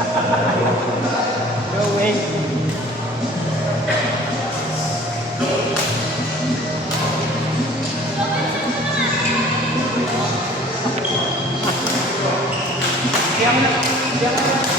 No way. Siya na. Siya na.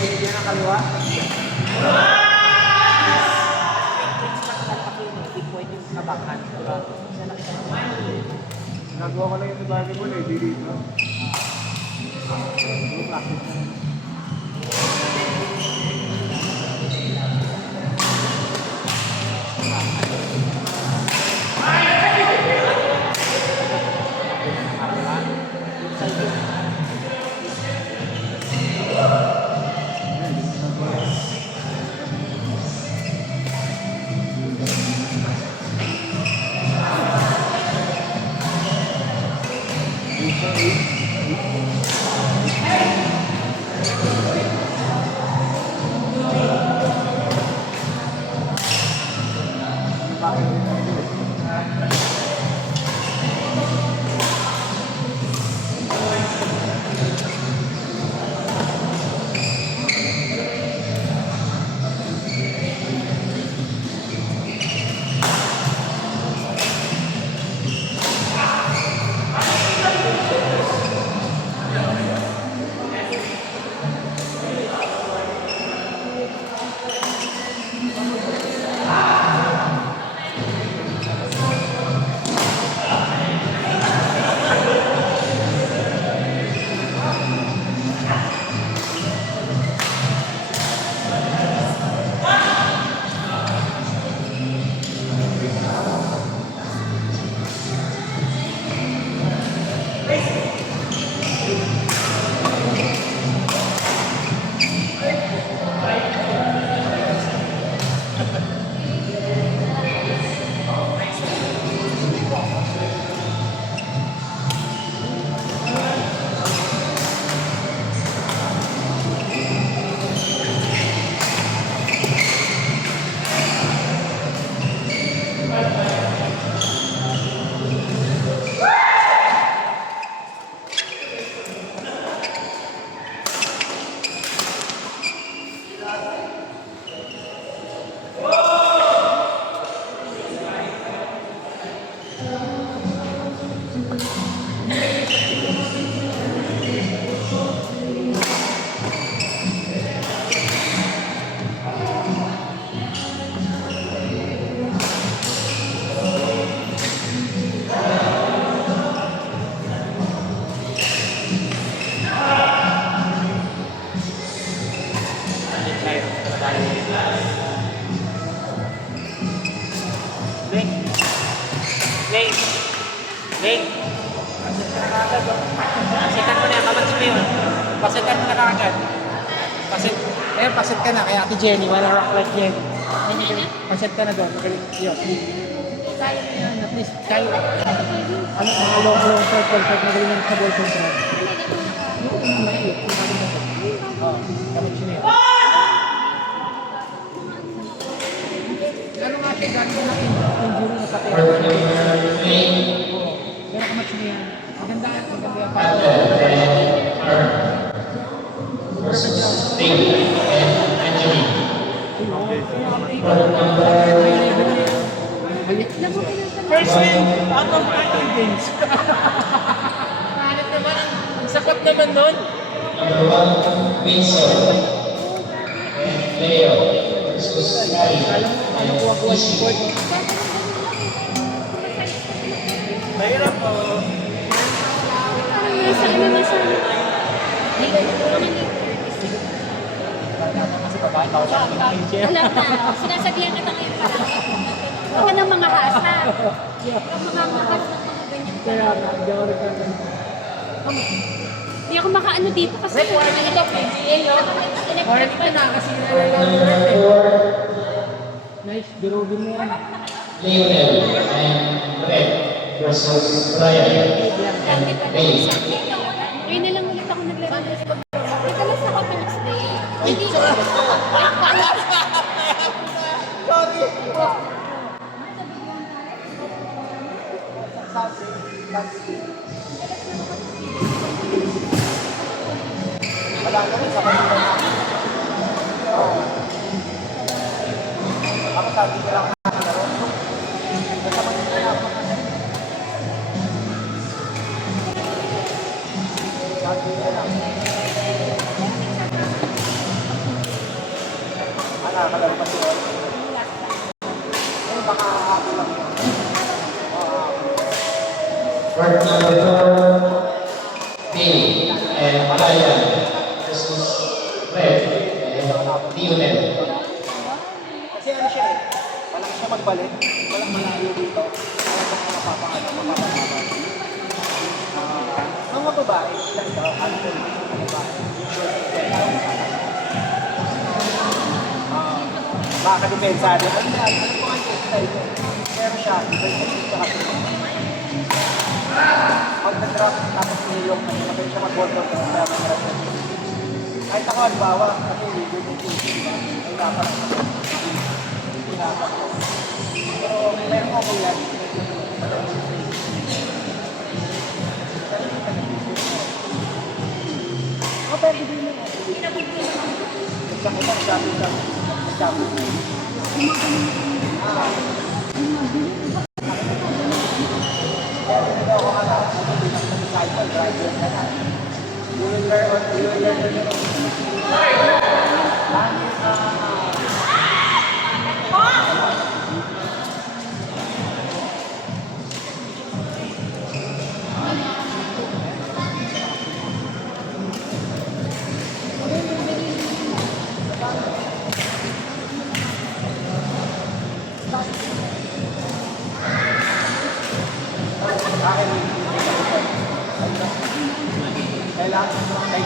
Binigyan ng kaliwa. Hindi pwede yung kabakan. Nagawa ko lang yung volleyball eh, di dito. Lane. Pasitan mo na yan, kamatch mo yun. Pasitan mo na kagad. Pasit ka na, kaya Ate Jenny, walang rock like Jenny. Pasit ka na doon. Yun. Kaya mo yan, at least kaya. Ano, mga long circle, pag magaling sa ball control. Yung maliit, yung maliit. Oo, kamatch mo yun. Ano nga siya, gano'n na injury na sa kaya. Pero kamatch mo yan. Maganda yan. Versus Sting and Benjamin. First win out of 13 games. Paano naman? Ang sakot naman nun. Number 1, Winsor and Leo versus Sting and Ishi. Mahirap po. Parang nasa ano na sa Kasi babae, tao sa akin ang chair. Alam na, sinasabihan kita ngayon pa lang. Huwag ka ng mga hasa. Huwag mga mahas ng mga ganyan. Kaya nga, hindi ako nagkakaroon. Hindi ako makaano dito kasi Requirement ito, PGA, no? Requirement ito na kasi nice, durugin mo yan. Lionel and Red versus Brian and Bailey. Ngayon na lang ulit ako naglaro. Ito lang sa Couples Day. Hindi. Wala ka rin sa kanila. Ako sabi ko lang nakalaro. Basta mag-iinap ako. Sabi ko lang. Nakalaro pa siya. Eh, baka ako lang yun. Court number 4, Bailey and Brian versus Red and Lionel. Kasi ano siya eh, walang siya magbalik, walang malayo dito, walang mga mapapangalaman. Mga babae, ganda, ano ko mga babae. Makakadepensa din. Ano po ang style ko? Pero siya, iba yung dito kasi. Pag nag-drop, tapos nilong na siya, siya mag-work out sa mga rest. Kahit ako, halimbawa, kasi good yung team, diba? Ay dapat ako. Pero meron ako yan. Oh, pero hindi mo. Nagsakutan, sabi ka. Nagsakutan. Kaya tinagawa ko ka na. Cycle driver ka na. You will learn.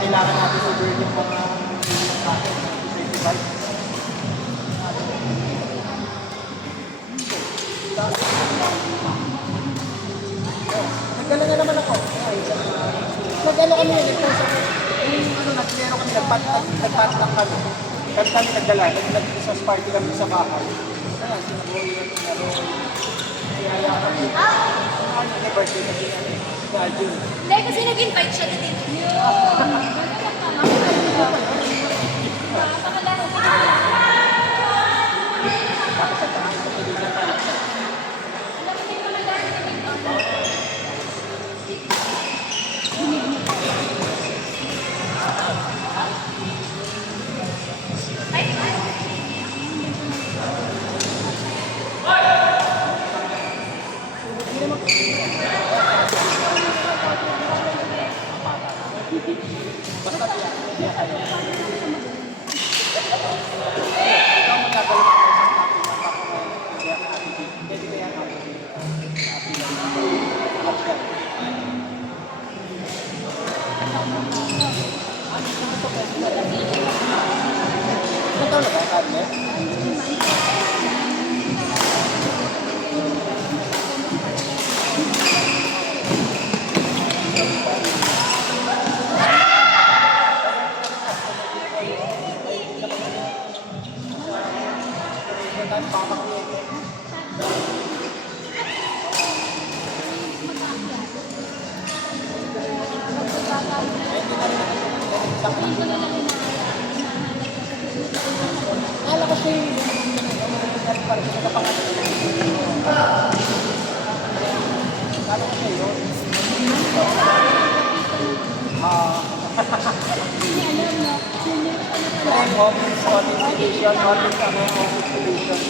Kailangan natin sa bird yung mga safety bike. Nagdala na naman ako. Nagdala kami yun. Naglero kami, nagpat lang kami. Kami nagdala. Nag-Christmas party kami sa bahay. Ayan, sinabuhay yun. Kaya kami. Ano yung birthday kasi June. Hindi, kasi nag-invite siya na dito. Ano taon na ba, Carmen? Kala ko siya yung kala ko siya yun. Prime office notification, notice ano, notification.